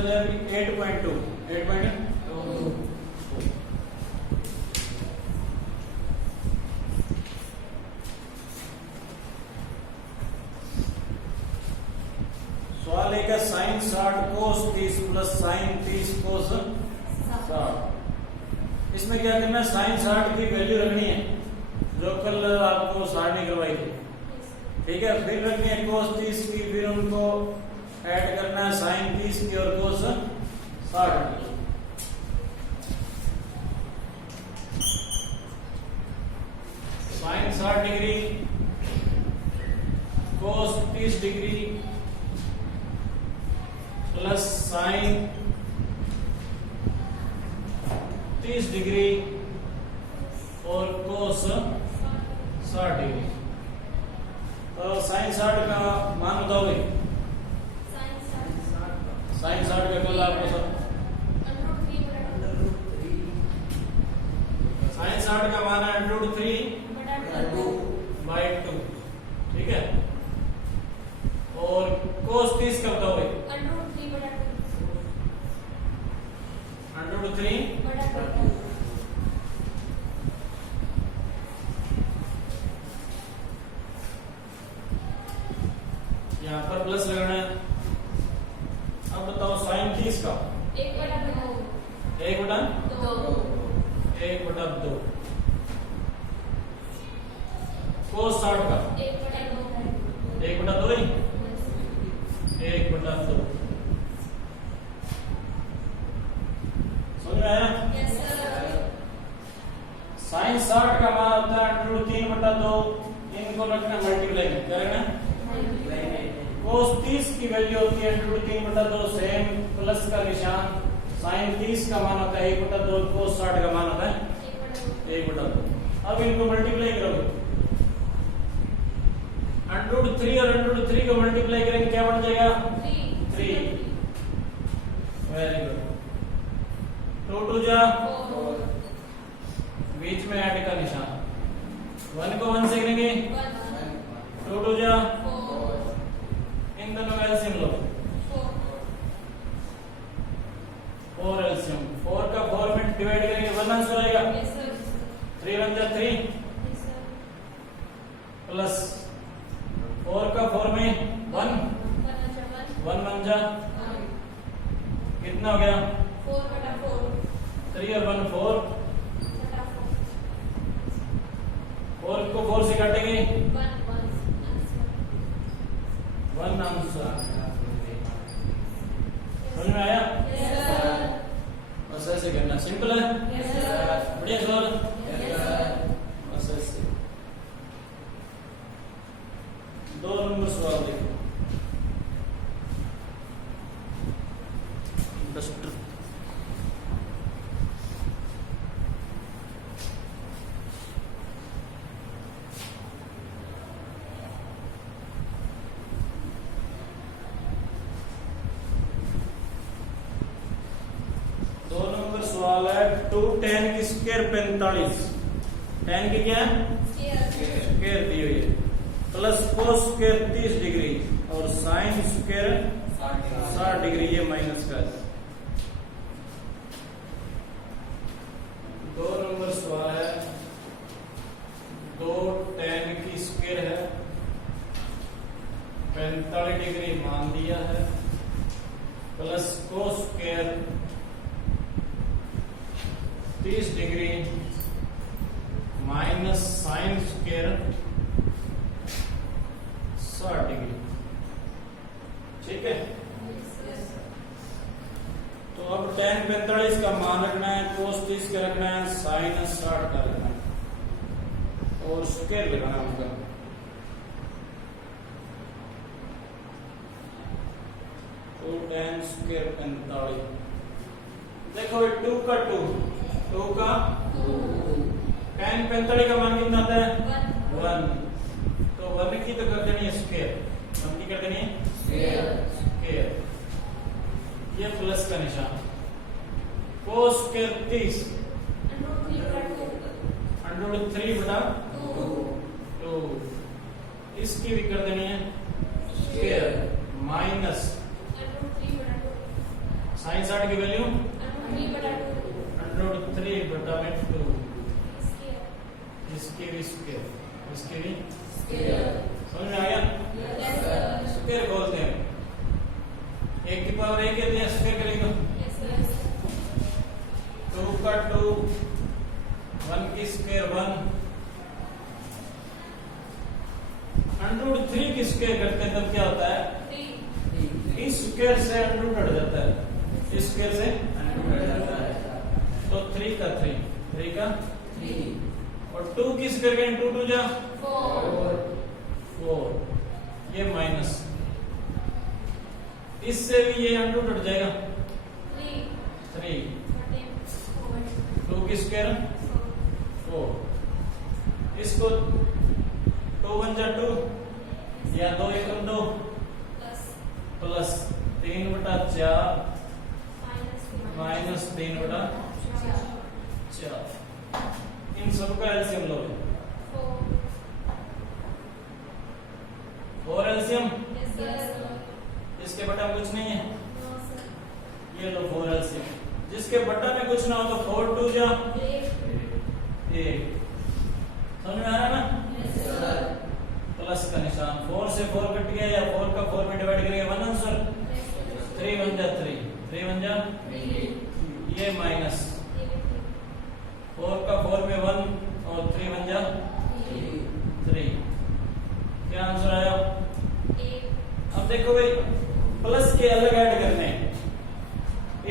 हो जाएगी 8.2 सवाल एक है साइन 60 कोस 30 प्लस साइन 30 कोस 60। इसमें क्या करना है, साइन 60 की वैल्यू रखनी है जो कल आपको 60 ने करवाई थी, ठीक है। फिर रखनी है कोस 30 की, फिर उनको ऐड करना है साइन 30 की और कोस 60 की। Sine 60 degree cos 30 degree plus sine 30 degree और कोस 60 डिग्री। तो साइन 60 का मान बताओगे? साइन 60 का कल आपको साइन 60 का मान है √3/2, ठीक है। और कोस 30 का बताओगे? √3/2। यहाँ पर प्लस लगाना है। अब बताओ साइन 30 का 1/2 कोस 60 का 1/2 ही 1/2। समझ में आया? साइन 60 का मान होता है √3/2। इनको रखना मल्टीप्लाई में, क्या रखना? कोस 30 की वैल्यू होती है √3/2, सेम प्लस का निशान। साइन 30 का मान होता है 1/2, कोस 60 का मान होता है 1/2। अब इनको मल्टीप्लाई करोगे, √3 और √3 को मल्टीप्लाई करेंगे, क्या बन जाएगा? 3। Very good. 2 2 जा 4, बीच में ऐड का निशान। 1 को 1 से करेंगे, 2 2 जा 4, इन दोनों का एलसीएम लो, 4 एलसीएम। 4 का 4 में डिवाइड करेंगे, 1 आंसर आएगा। 3 1 जा 3 प्लस 4 का 4 में 1 1 1 जा कितना हो गया? 3 और 1 4। 4 को 4 से काटेंगे, 1 आंसर। समझ में आया? बस ऐसे करना, सिंपल है, बढ़िया सवाल। बस ऐसे 2 नंबर सवाल देखो। डस्टर सवाल है 2 tan की स्क्वायर 45। tan की क्या स्क्वायर दी हुई है, प्लस कोस स्क्वायर 30 डिग्री और साइन स्क्वायर 60 डिग्री, ये माइनस का है। 2 नंबर सवाल है 2 tan की स्क्वायर है, 45 डिग्री मान दिया है, plus cos square 30 degree minus sine square 60 degree, ठीक है। तो अब tan 45 का मान रखना है, कोस 30 का रखना है, साइन 60 का रखना है और स्क्वायर लगाना होगा। तो tan स्क्वायर 45, देखो 2 का 2 tan 45 का मान कितना आता है? 1। तो 1 की तो कर देनी है स्क्वायर, 1 की कर देनी है स्क्वायर, ये प्लस का निशान। कोस स्क्वायर 30 √3/2, इसकी भी कर देनी है स्क्वायर, माइनस साइन 60 की वैल्यू √3 बटा में 2 इसके भी स्क्वायर इसके भी समझ में आ गया? स्क्वायर बोलते हैं, 1 की पावर 1 कहते हैं, स्क्वायर करेंगे तो 2 का 2, 1 की स्क्वायर 1, √3 की स्क्वायर करते हैं तब क्या होता है? इस स्क्वायर से अंडर हट जाता है, इस स्क्वायर से अंडर हट जाता है, तो 3 का 3 और 2 की स्क्वायर करें 2 2 जा 4, ये माइनस, इससे भी ये अंडर हट जाएगा 3, 2 की स्क्वायर 4, इसको 2 1 जा 2 या 2 1 2 प्लस 3 बटा 4 माइनस 3 बटा 4, इन सबका एलसीएम लो, 4 एलसीएम, इसके बटा में कुछ नहीं है, ये लो 4 एलसीएम, जिसके बटा में कुछ ना हो तो 4 2 जा 8, समझ में आ रहा है ना? प्लस का निशान, 4 से 4 कट गया या 4 का 4 में डिवाइड करेंगे 1 आंसर, 3 1 जा 3 3 1 जा, ये माइनस 4 का 4 में 1 और 3 1 जा 3, क्या आंसर आया? अब देखो भाई प्लस के अलग ऐड करने हैं,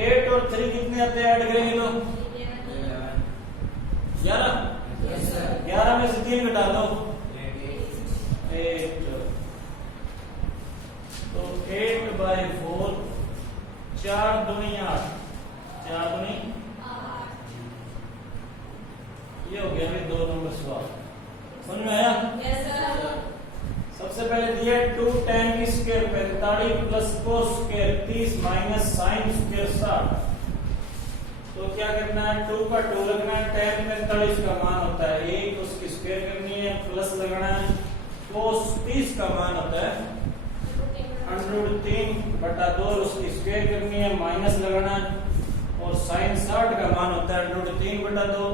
8 और 3 कितने आते हैं ऐड करेंगे तो 11 में से 3 घटा दो 8, तो 8/4, 4 दूनी 8, 4 दूनी, ये हो गया अभी 2 नंबर सवाल, समझ में आया? सबसे पहले दिया 2 tan की square 45 plus cos square 30 minus sin square 60, तो क्या करना है? 2 का 2 लगना है, tan 45 का मान होता है 1, उसकी स्क्वायर करनी है, प्लस लगना है, cos 30 का मान होता है √3 बटा 2, उसकी स्क्वायर करनी है, माइनस लगाना है, और sin 60 का मान होता है √3 बटा 2,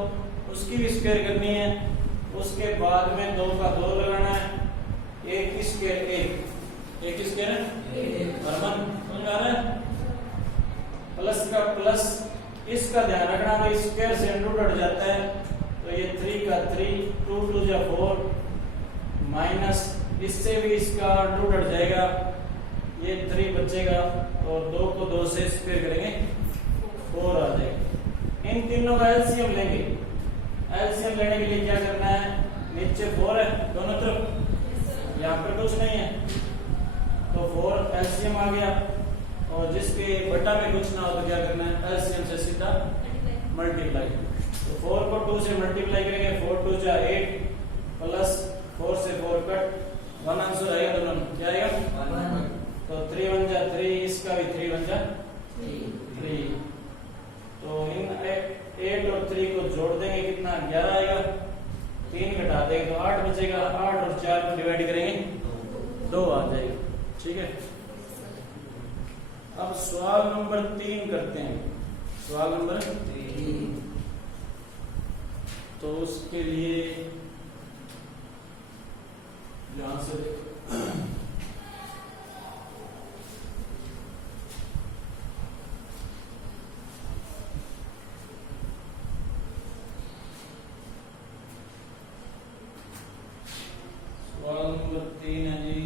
उसकी भी स्क्वायर करनी है, उसके बाद में 2 का 2 लगाना है, 1 की स्क्वायर 1 की स्क्वायर बराबर, समझ में आ रहा है? प्लस का प्लस, इसका ध्यान रखना, तो स्क्वायर से अंडर हट जाता है, तो ये 3 का 3, 2 2 जा 4 माइनस, इससे भी इसका अंडर हट जाएगा, ये 3 बचेगा, और 2 को 2 से स्क्वायर करेंगे 4 आ जाएगा। इन तीनों का एलसीएम लेंगे, एलसीएम लेने के लिए क्या करना है? नीचे 4 है दोनों तरफ, यहाँ पे कुछ नहीं है, तो 4 एलसीएम आ गया, और जिसके बटा में कुछ ना हो तो क्या करना है? एलसीएम से सीधा मल्टीप्लाई, तो 4 को 2 से मल्टीप्लाई करेंगे, 4 2 जा 8 प्लस 4 से 4 कट, 1 आंसर आएगा दोनों, क्या आएगा? 1, तो 3 1 जा 3, इसका भी 3 1 जा 3, तो इन 8 और 3 को जोड़ देंगे, कितना 11 आएगा, 3 घटा देंगे तो 8 बचेगा, 8 और 4 को डिवाइड करेंगे 2 आ जाएगा, ठीक है? अब सवाल नंबर 3 करते हैं, सवाल नंबर 3, तो उसके लिए यहां से सवाल नंबर 3 है जी,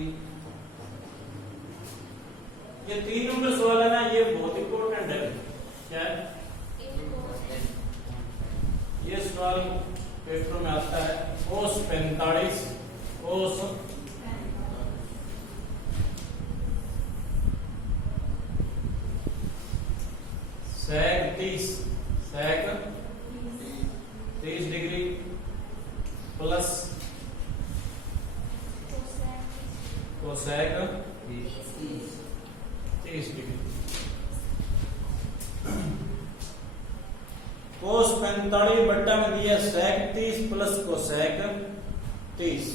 ये 3 नंबर सवाल है ना, ये बहुत इंपॉर्टेंट है। क्या है ये सवाल? पेपर में आता है cos 45 cos 30 sec 30 degree plus cosec 30 degree. cos 45 बट्टा में दिया sec 30 प्लस cosec 30।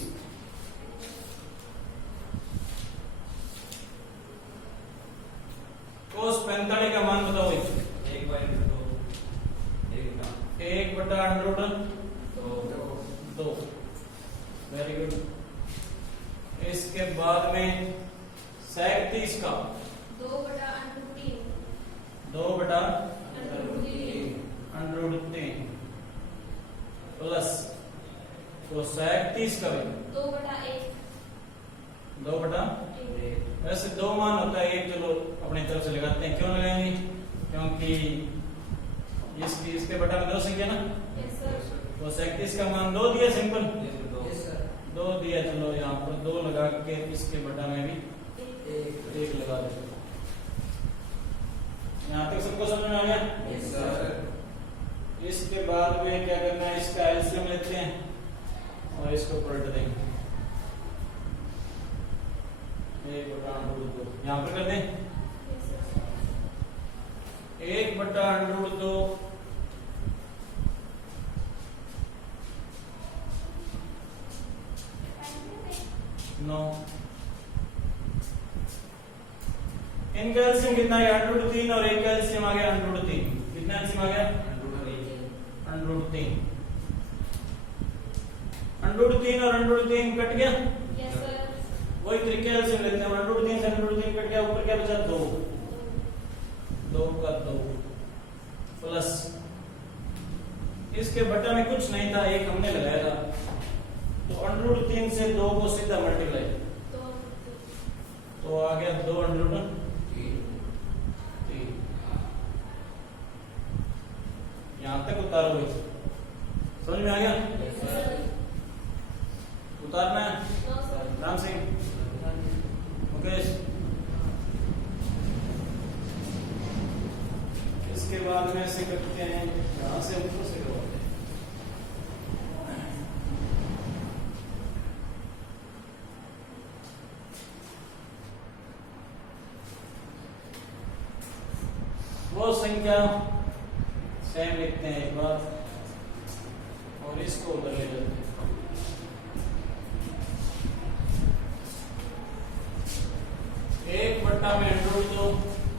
cos 45 का मान बताओ वेरी गुड। इसके बाद में 37 का 2/√3 2/√3 प्लस तो 37 का भी 2/1 वैसे दो मान होता है, एक चलो अपनी तरफ से लगाते हैं। क्यों लगाएंगे? क्योंकि इसके बटा में दो संख्या ना, तो 37 का मान 2 दिया, सिंपल 2 दिया। चलो यहाँ पर 2 लगा के इसके बटा में भी 1 लगा देते। यहाँ तक सबको समझ में आ गया? इसके बाद में क्या करना है, इसका एलसीएम लेते हैं और इसको पलट देंगे। 1/√2 यहाँ पर कर दें। 1/√2 9। इनका एलसीएम कितना है? √3 और एक का एलसीएम आ गया √3। कितना एलसीएम आ गया? √3 और √3 कट गया। वही तरीके एलसीएम लेते हैं। √3 से √3 कट गया, ऊपर क्या बचा? 2 का 2 प्लस इसके बटा में कुछ नहीं था, 1 हमने लगाया था, तो √3 से 2 को सीधा मल्टीप्लाई तो आ गया 2√3। यहां तक उतारो, समझ में आ गया? उतारना है राम सिंह, मुकेश। इसके बाद में ऐसे करते हैं, यहां से ऊपर से करवाते हैं। वो संख्या सेम लिखते हैं एक बार और इसको उधर ले जाते हैं। 1/√2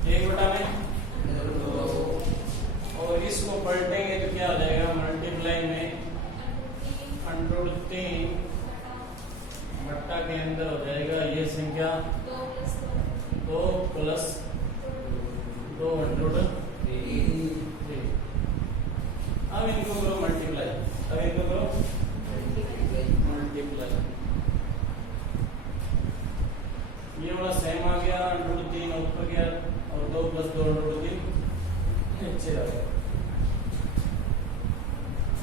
1/2 और इसको पलटेंगे तो क्या आ जाएगा? मल्टीप्लाई में √3 बट्टा के अंदर हो जाएगा ये संख्या 2 प्लस 2√3। अब इनको करो मल्टीप्लाई, ये वाला सेम आ गया, √3 ऊपर गया और 2 प्लस 2√3 नीचे आ गया।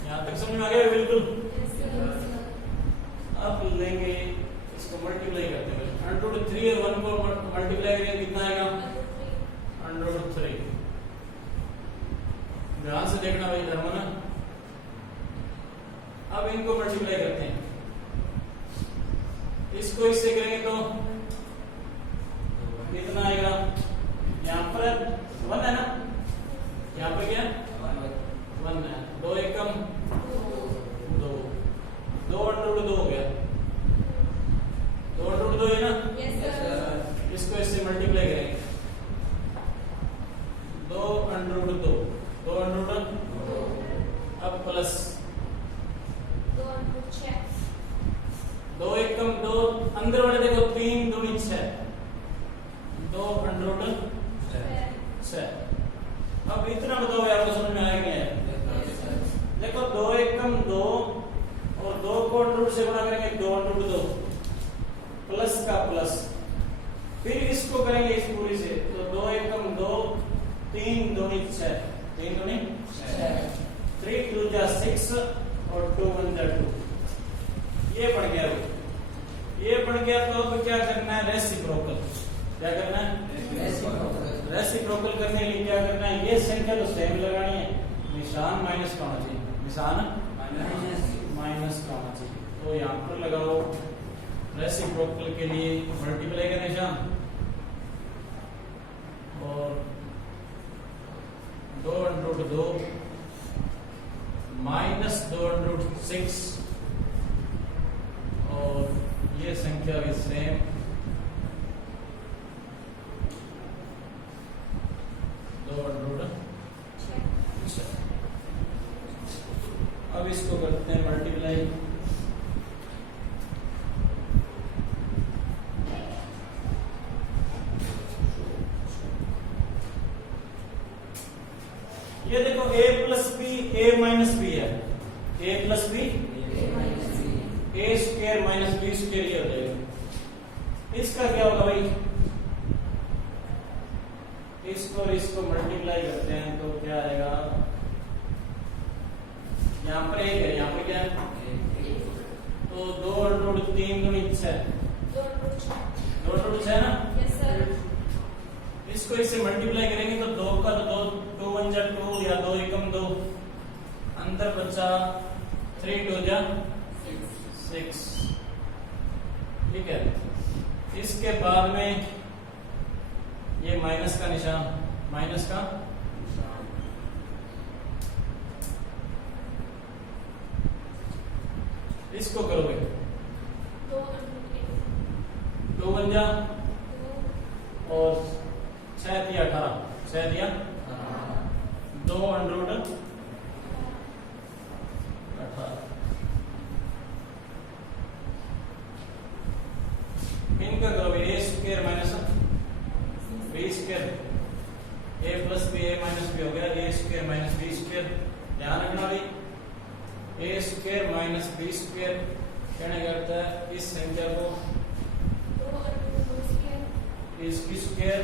यहाँ तक समझ में आ गया? बिल्कुल। अब लेंगे इसको मल्टीप्लाई करते हैं। √3 और 1 को मल्टीप्लाई करेंगे, कितना आएगा? √3। ध्यान से देखना भाई धर्मना। अब इनको मल्टीप्लाई करते हैं, इसको इससे करेंगे तो कितना आएगा? यहाँ पर 1 है ना, यहाँ पर क्या 1 है, 2 एकम 2 2/2 हो गया। 2/2 है ना? इसको इससे मल्टीप्लाई करेंगे, 2/2 अब प्लस 2 एकम 2 अंदर वाले देखो 3 दूनी 6 2/6। अब इतना बताओ यार, आपको समझ में आया कि नहीं आया? देखो 2 एकम 2 और 2 को √2 से गुणा करेंगे 2/2 प्लस का प्लस, फिर इसको करेंगे इस पूरी से तो 2 एकम 2 3 दूनी 6 3 दूनी 3 2 जा 6 और 2 1 जा 2। ये पड़ गया, तो अब क्या करना है? रेसिप्रोकल। क्या करना है? रेसिप्रोकल करने के लिए क्या करना है? ये संख्या तो सेम लगानी है, निशान माइनस का होना चाहिए, निशान माइनस का होना चाहिए। तो यहाँ पर लगाओ रेसिप्रोकल के लिए मल्टीप्लाई का निशान और 2/2 माइनस 2/6 और ये संख्या भी सेम 2/6। अब इसको करते हैं मल्टीप्लाई। ए स्क्वायर माइनस बी स्क्वायर ये हो जाएगा। इसका क्या होगा भाई, इसको और इसको मल्टीप्लाई करते हैं तो क्या आएगा, यहाँ पर एक है, यहाँ पे क्या है, तो 2√3 गुणित 6, 2√6 ना। Yes sir. इसको इससे मल्टीप्लाई करेंगे तो 2 का तो 2 1 जा 2 या 2 एकम 2, अंदर बचा 3 2 जा 6, ठीक है। इसके बाद में ये माइनस का निशान, माइनस का इसको करोगे 2 1 जा और 6 दिया 18, 6 दिया 2√18, इनका करोगे ए स्क्वायर माइनस बी स्क्वायर, ए प्लस बी ए माइनस बी हो गया, ए स्क्वायर माइनस बी स्क्वायर। ध्यान रखना भाई, ए स्क्वायर माइनस बी स्क्वायर कहने करता है इस संख्या को इसकी स्क्वायर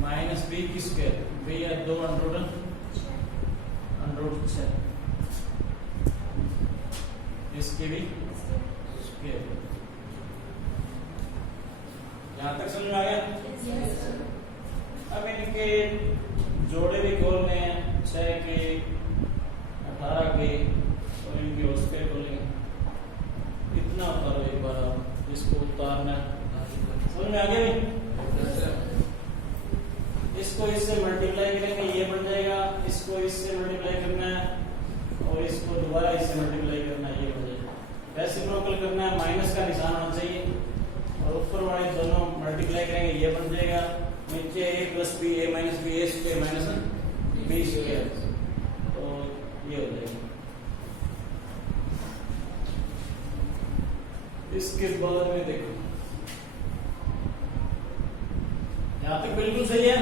माइनस बी की स्क्वायर, बी या 2√6, इसकी भी स्क्वायर। यहां तक समझ में आ गया। अब इनके जोड़े भी खोलने हैं, 6 के 18 के और इनके स्क्वायर खोलेंगे। कितना उतारो एक बार आप, इसको उतारना समझ में आ गया भाई। इसको इससे मल्टीप्लाई करेंगे ये बन जाएगा, इसको इससे मल्टीप्लाई करना है और इसको दोबारा इससे मल्टीप्लाई करना है, ये बन जाएगा। रेसिप्रोकल करना है, माइनस का निशान होना चाहिए और ऊपर वाले दोनों मल्टीप्लाई करेंगे ये बन जाएगा। नीचे ए प्लस बी ए माइनस बी ए स्क्वायर माइनस बी स्क्वायर, तो ये हो जाएगा। इसके बाद में देखो, यहां तक बिल्कुल सही है।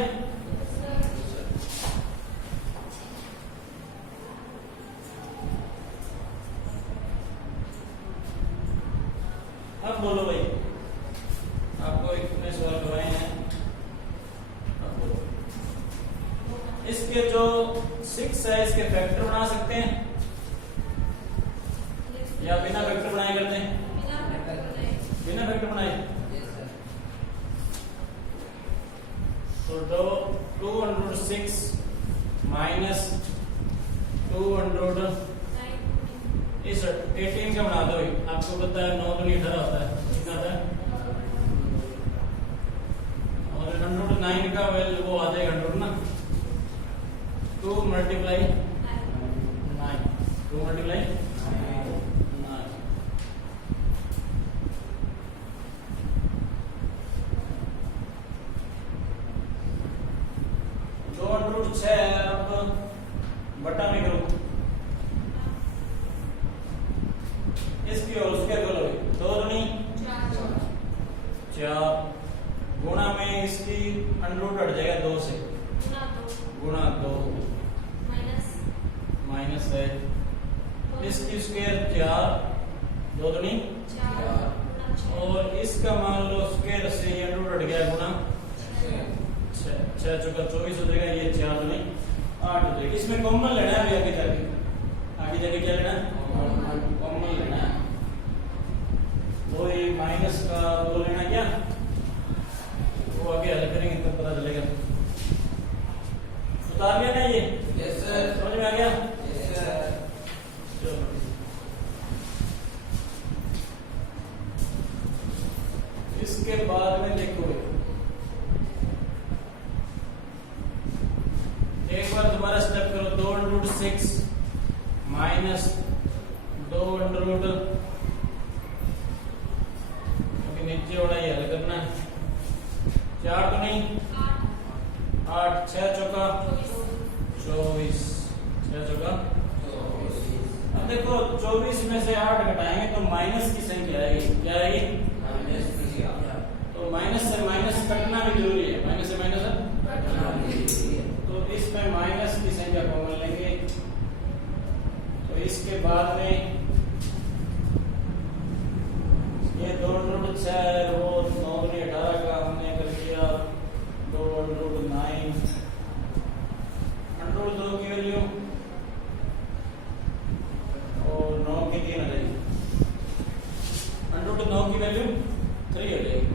अब बोलो भाई, आपको इतने सवाल करवाए हैं, अब बोलो। इसके जो 6 है इसके फैक्टर बना सकते हैं या बिना फैक्टर बनाए करते हैं? बिना फैक्टर बनाए। तो 2√6 माइनस 2 इस 18 का बना दो। आपको पता है 9 दूनी 18 होता है, कितना होता है, और 109 का वैल्यू वो आ जाएगा 100 ना। 2 मल्टीप्लाई 9, 2 मल्टीप्लाई 9, 2√6 अब बटा में करो, इसकी और उसके करो 2 दूनी 4 गुणा में इसकी अंडर हट जाएगा 2 से, गुणा 2 माइनस है इसकी स्क्वायर 4 2 दूनी 4 और इसका मान लो स्क्वायर से ये अंडर हट गया गुणा 6 चौका 24 हो जाएगा, ये 4 दूनी 8 हो जाएगी। इसमें कॉमन लेना है, आगे जाके क्या लेना है, कॉमन लेना है। तो ये माइनस का 2 लेना क्या, वो आगे हल करेंगे तब पता चलेगा। उतार लिया ना ये? Yes sir. समझ में आ गया? Yes sir. चलो इसके बाद में देखो, एक बार दोबारा स्टेप करो। 2√6 माइनस 2 नीचे वाला ये हल करना है। 4 तो नहीं 8 6 चौका 24, 6 चौका 24। अब देखो 24 में से 8 घटाएंगे तो माइनस की संख्या आएगी, क्या आएगी, माइनस की। तो माइनस से माइनस कटना भी जरूरी है, माइनस से माइनस कटना भी, तो इसमें माइनस की संख्या कॉमन लेंगे। तो इसके बाद में की वैल्यू 3 हो जाएगी।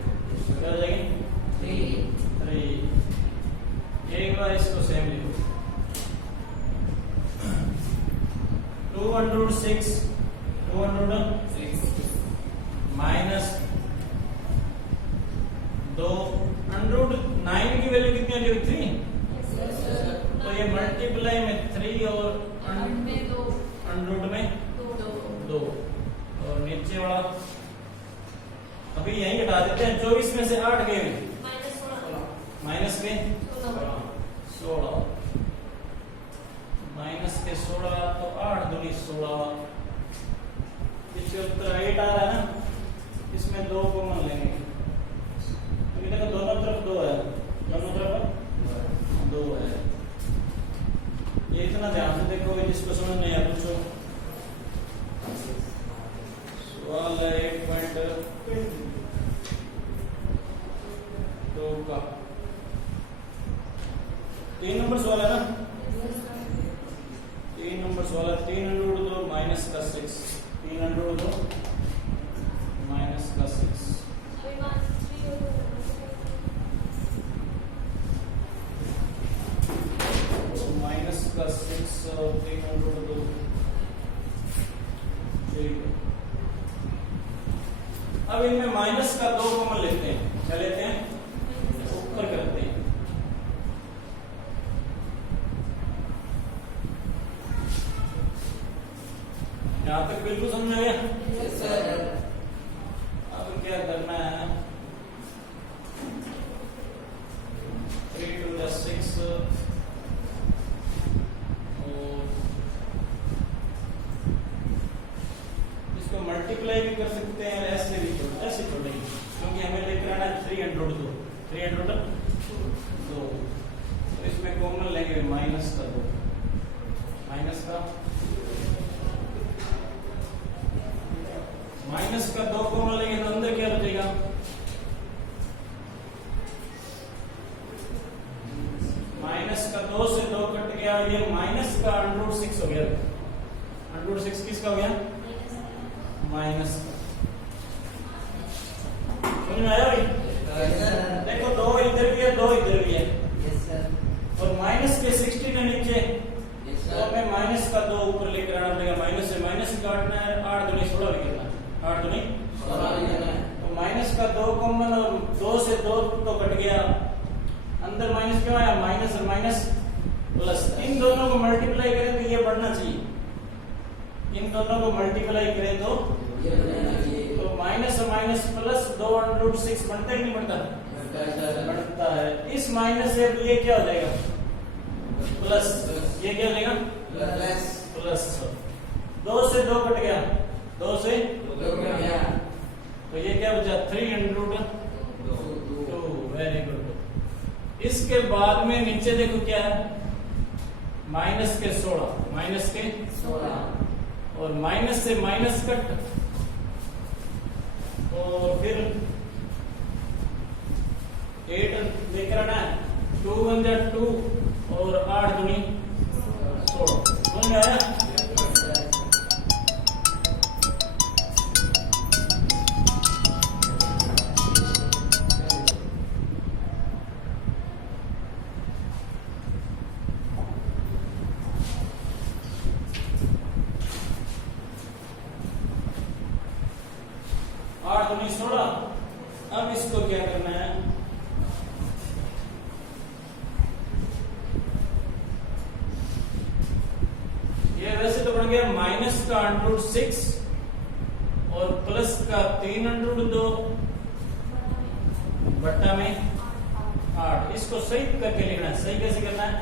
क्या हो जाएगी? 3। एक बार इसको सेम लिखो। 206 माइनस 2 9 की वैल्यू कितनी आ रही है? 3। तो ये मल्टीप्लाई में 3 और अंडर में 2 और नीचे वाला अभी यही हटा देते हैं। 24 में से 8 गए माइनस के 16 माइनस के 16 तो 8 दूनी 16। इसके उत्तर 8 आ रहा है ना, इसमें 2 कॉमन लेंगे। तो देखो दोनों तरफ 2 है, दोनों तरफ 2 है। ये इतना ध्यान से देखो, जिसको समझ नहीं आया पूछो। सवाल है 8.2 का 3 नंबर सवाल है ना। 3 नंबर सवाल है। 3√2 माइनस का 6। 3√2 माइनस का 6। माइनस का 6 और 3√2 ठीक है। अब इनमें माइनस का 2 कॉमन लेते हैं। क्या लेते हैं? ऊपर करते हैं। यहां तक बिल्कुल समझ आ गया? अब क्या करना है? 3 to 6 इसको मल्टीप्लाई भी कर सकते हैं, ऐसे भी ऐसे छोड़ेंगे, क्योंकि हमें लेकर आना है 302। तो इसमें कॉमन लेंगे माइनस का 2। माइनस का 2 कॉमन लेंगे तो अंदर क्या बचेगा? माइनस का 2 से 2 कट गया, ये माइनस का √6 हो गया। √6 किसका हो गया? माइनस का। समझ में आया भाई? देखो 2 इधर भी है, 2 इधर भी है। और माइनस के 16 है नीचे, तो हमें माइनस का 2 ऊपर लेकर आना पड़ेगा। माइनस से माइनस काटना है, 8 दूनी 16 लिखना है। 8 दूनी 16। तो माइनस का 2 कॉमन और 2 से 2 तो कट गया। अंदर माइनस क्यों आया? माइनस और माइनस प्लस। इन दोनों को मल्टीप्लाई करें तो ये बढ़ना चाहिए। इन दोनों को मल्टीप्लाई करें तो माइनस और माइनस प्लस 2√6 बनता है कि नहीं बनता? बढ़ता है। इस माइनस से ये क्या हो जाएगा? प्लस। ये क्या हो जाएगा? प्लस। 2 से 2 कट गया, 2 से 2 कट गया, तो ये क्या बचा? 3√2। Very good. इसके बाद में नीचे देखो क्या है? माइनस के 16 और माइनस से माइनस कट, और फिर 8 लेकर आना है। 2 1 जा 2 और 8 दूनी 16। समझ में आया? अब इसको क्या करना है? ये वैसे तो बन गया माइनस का √6 और प्लस का 3√2 बट्टा में 8। इसको सही करके लिखना है। सही कैसे करना है?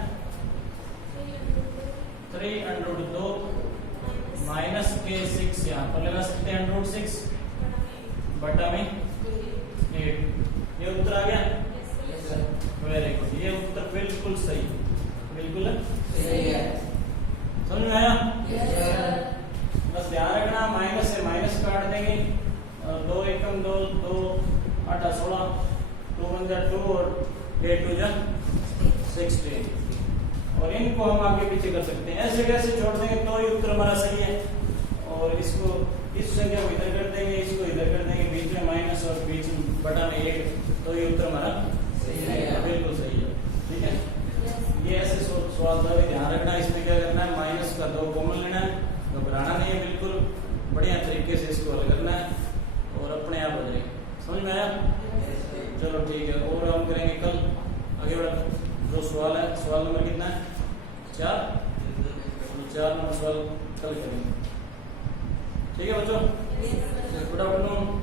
3√2 माइनस के 6 यहां पर लगा सकते हैं, √6 बटा में 8। ये उत्तर आ गया? Very good. ये उत्तर बिल्कुल सही, बिल्कुल सही है। समझ में आया? बस ध्यान रखना, माइनस से माइनस काट देंगे। 2 एकम 2, 2 8 16, 2 1 जा 2 और 8 2 जा 16। और इनको हम आगे पीछे कर सकते हैं। ऐसे कैसे छोड़ देंगे तो ये उत्तर हमारा सही है। और इसको, इस संख्या को इधर कर देंगे, इसको इधर कर देंगे, बीच बीच में माइनस और बीच में बटा में 1, तो ये उत्तर हमारा सही है। बिल्कुल सही है। ठीक है, ये ऐसे सवाल का भी ध्यान रखना। इसमें क्या करना है, माइनस का 2 कॉमन लेना है, घबराना नहीं है, बिल्कुल बढ़िया तरीके से इसको हल करना है और अपने आप हो जाएगा। समझ में आया? चलो ठीक है, और हम करेंगे कल आगे बढ़ा जो सवाल है। सवाल नंबर कितना है? 4 नंबर सवाल कल करेंगे। ठीक है बच्चों, गुड आफ्टरनून।